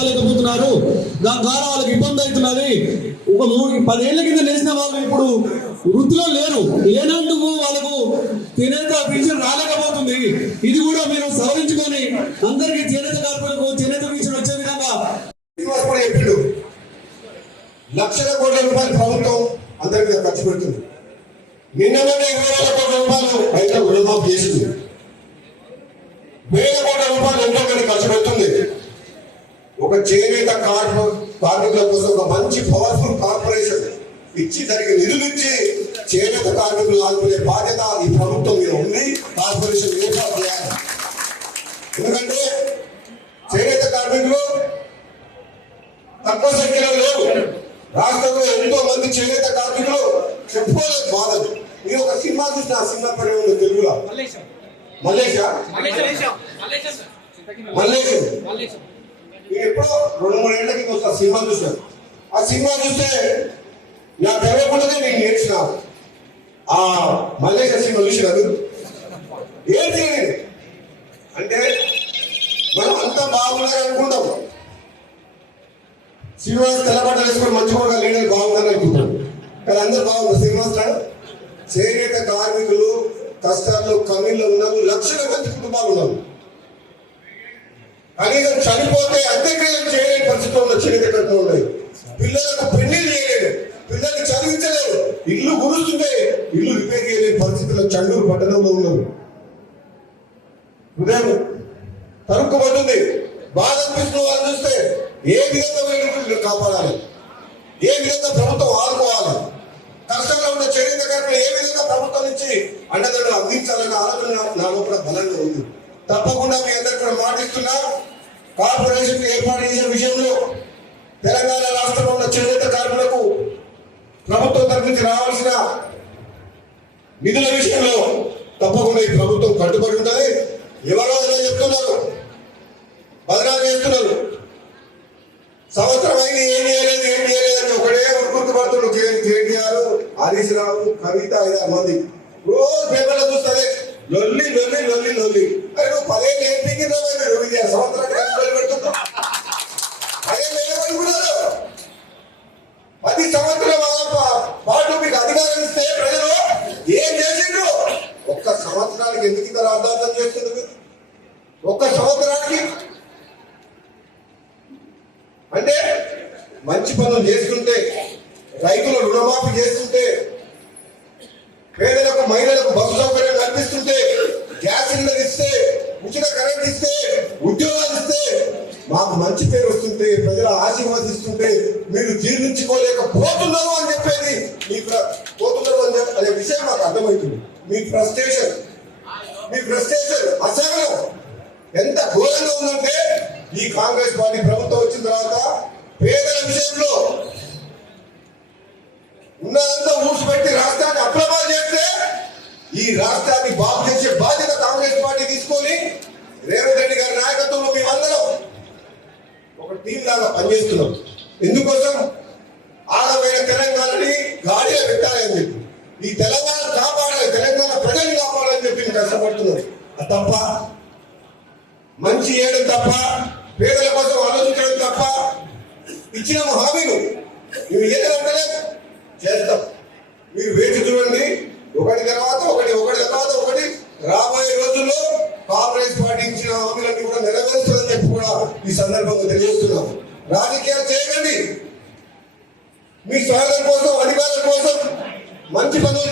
కాలేకపోతున్నారు. దాని ద్వారా వాళ్ళకి ఇబ్బంది అవుతున్నది. ఒక 10 ఏళ్ల కింద నేసిన వాళ్ళు ఇప్పుడు వృత్తిలో లేరు. ఏనందుకు వాళ్ళకు చేనేత పింఛన్ రాలేకపోతుంది. ఇది కూడా మీరు సవరించుకొని అందరికీ చేనేత కార్మికులకు చేనేత పింఛన్ వచ్చే విధంగా చెప్పిండు. లక్షల కోట్ల రూపాయలు ప్రభుత్వం అందరికీ ఖర్చు పెడుతుంది. నిన్ననే 20,000 కోట్ల రూపాయలు రైతులకు రుణమాఫీ చేసింది. 1,000 కోట్ల రూపాయలు ఎంతో మంది ఖర్చు పెడుతుంది. ఒక చేనేత కార్మికుల కోసం ఒక మంచి పవర్ఫుల్ కార్పొరేషన్ ఇచ్చి దానికి నిధులు ఇచ్చి చేనేత కార్మికులు ఆదుకునే బాధ్యత ఈ ప్రభుత్వం మీద ఉంది. కార్పొరేషన్ ఏర్పాటు చేయాలి. ఎందుకంటే చేనేత కార్మికులు తక్కువ సంఖ్యలో లేవు. రాష్ట్రంలో ఎంతో మంది చేనేత కార్మికులు చెప్పుకోలేదు బాధలు. నేను ఒక సినిమా చూసిన, ఆ సినిమా పేరు ఉంది తెలుగులో, మల్లేశం. నేను ఎప్పుడో 2-3 ఏళ్ల కింద ఒక సినిమా చూసాను. ఆ సినిమా చూస్తే నా తెలియకుండానే నేను నేర్చిన ఆ మల్లేశ సినిమా చూసినాను. ఏంటి అంటే మనం అంతా బాగున్నారని అనుకుంటాం. శ్రీనివాస్ తెల్లబట్టలు వేసుకొని మంచిగా లీడర్ బాగుందని అనుకుంటాం. కానీ అందరు బాగున్నారు. శ్రీనివాస్ చేనేత కార్మికులు కష్టాల్లో కన్నీళ్ళు ఉన్నారు. లక్షల మంది కుటుంబాలు ఉన్నారు. కనీసం చనిపోతే అంత్యక్రియలు చేయలేని పరిస్థితుల్లో ఉన్న చేనేత కట్టలు ఉన్నాయి. పిల్లలకు పెళ్లిళ్ళు చేయలేడు, పిల్లల్ని చదివించలేరు. ఇల్లు గురుస్తుంటే ఇల్లు రిపేర్ చేయలేని పరిస్థితుల్లో చండూరు పట్టణంలో ఉన్నారు. హృదయం తరుక్కుపోతుంది. బాధ అనిపిస్తున్న వాళ్ళు చూస్తే ఏ విధంగా వీళ్ళు కాపాడాలి, ఏ విధంగా ప్రభుత్వం ఆదుకోవాలి, కష్టంలో ఉన్న చేనేత కార్మికులు ఏ విధంగా ప్రభుత్వం నుంచి అండదండలు అందించాలన్న ఆలోచన నా లోపల బలంగా ఉంది. తప్పకుండా మీ అందరికీ కూడా మాటిస్తున్నా, కార్పొరేషన్ ఏర్పాటు చేసే విషయంలో తెలంగాణ రాష్ట్రంలో ఉన్న చేనేత కార్మికులకు ప్రభుత్వం తరఫు నుంచి రావాల్సిన నిధుల విషయంలో తప్పకుండా ఈ ప్రభుత్వం కట్టుబడి ఉంటుంది. ఎవరో ఇలా చెప్తున్నారు, బదనాలు చేస్తున్నారు. సంవత్సరం అయింది ఏం చేయలేదని ఒకటే గుర్తుపడుతున్నారు. కేటీఆర్, హరీష్ రావు, కవిత 5-6 మంది రోజు పేపర్లో చూస్తుంది లొల్లి లొల్లి లొల్లి లొల్లి. అరే నువ్వు 10 ఏళ్ళు ఏం పీకినావు? మీరు సంవత్సరానికి పెడుతున్నావు. 10 ఏళ్ళు ఏమనుకున్నారు? 10 సంవత్సరాల పాటు మీకు అధికారం ఇస్తే ప్రజలు ఏం చేసిండ్రు? ఒక్క సంవత్సరానికి ఎందుకు ఇంత రాద్ధాంతం చేస్తుంది? మీరు ఒక్క సంవత్సరానికి అంటే మంచి పనులు చేస్తుంటే, రైతుల రుణమాఫీ చేస్తుంటే, పేదలకు మహిళలకు బస్సు సౌకర్యం కల్పిస్తుంటే, గ్యాస్ సిలిండర్ ఇస్తే, ఉచిత కరెంట్ ఇస్తే, ఉద్యోగాలు ఇస్తే, మాకు మంచి పేరు వస్తుంటే, ప్రజల ఆశీర్వాదిస్తుంటే మీరు జీర్ణించుకోలేకపోతున్నారు అని చెప్పేది పోతున్నారు అనే విషయం మాకు అర్థమవుతుంది. మీ ఫ్రస్ట్రేషన్ అసహనం ఎంత ఘోరంగా ఉందంటే, ఈ కాంగ్రెస్ పార్టీ ప్రభుత్వం వచ్చిన తర్వాత పేదల విషయంలో ఉన్నదంతా ఊడ్చిపెట్టి రాష్ట్రాన్ని అప్రమాదం చేస్తే, ఈ రాష్ట్రాన్ని బాగు చేసే బాధ్యత కాంగ్రెస్ పార్టీ తీసుకొని రేవంత్ రెడ్డి గారి నాయకత్వంలో మేమందరం ఒక టీం లాగా పనిచేస్తున్నాం. ఎందుకోసం? ఆడమైన తెలంగాణని గాడిలో పెట్టాలని చెప్పి, ఈ తెలంగాణ కాపాడాలి, తెలంగాణ ప్రజల్ని కాపాడాలని చెప్పి కష్టపడుతున్నారు. అది తప్ప, మంచి చేయడం తప్ప, పేదల కోసం ఆలోచించడం తప్ప, ఇచ్చిన హామీలు మీరు ఏదంటే చేస్తాం. మీరు వేచి చూడండి. ఒకటి తర్వాత ఒకటి రాబోయే రోజుల్లో కాంగ్రెస్ పార్టీ ఇచ్చిన హామీలన్నీ కూడా నెరవేరుస్తుందని చెప్పి కూడా ఈ సందర్భంగా తెలియజేస్తున్నాం. రాజకీయాలు చేయకండి. మీ స్వార్థం కోసం, అధికారం కోసం మంచి పనులు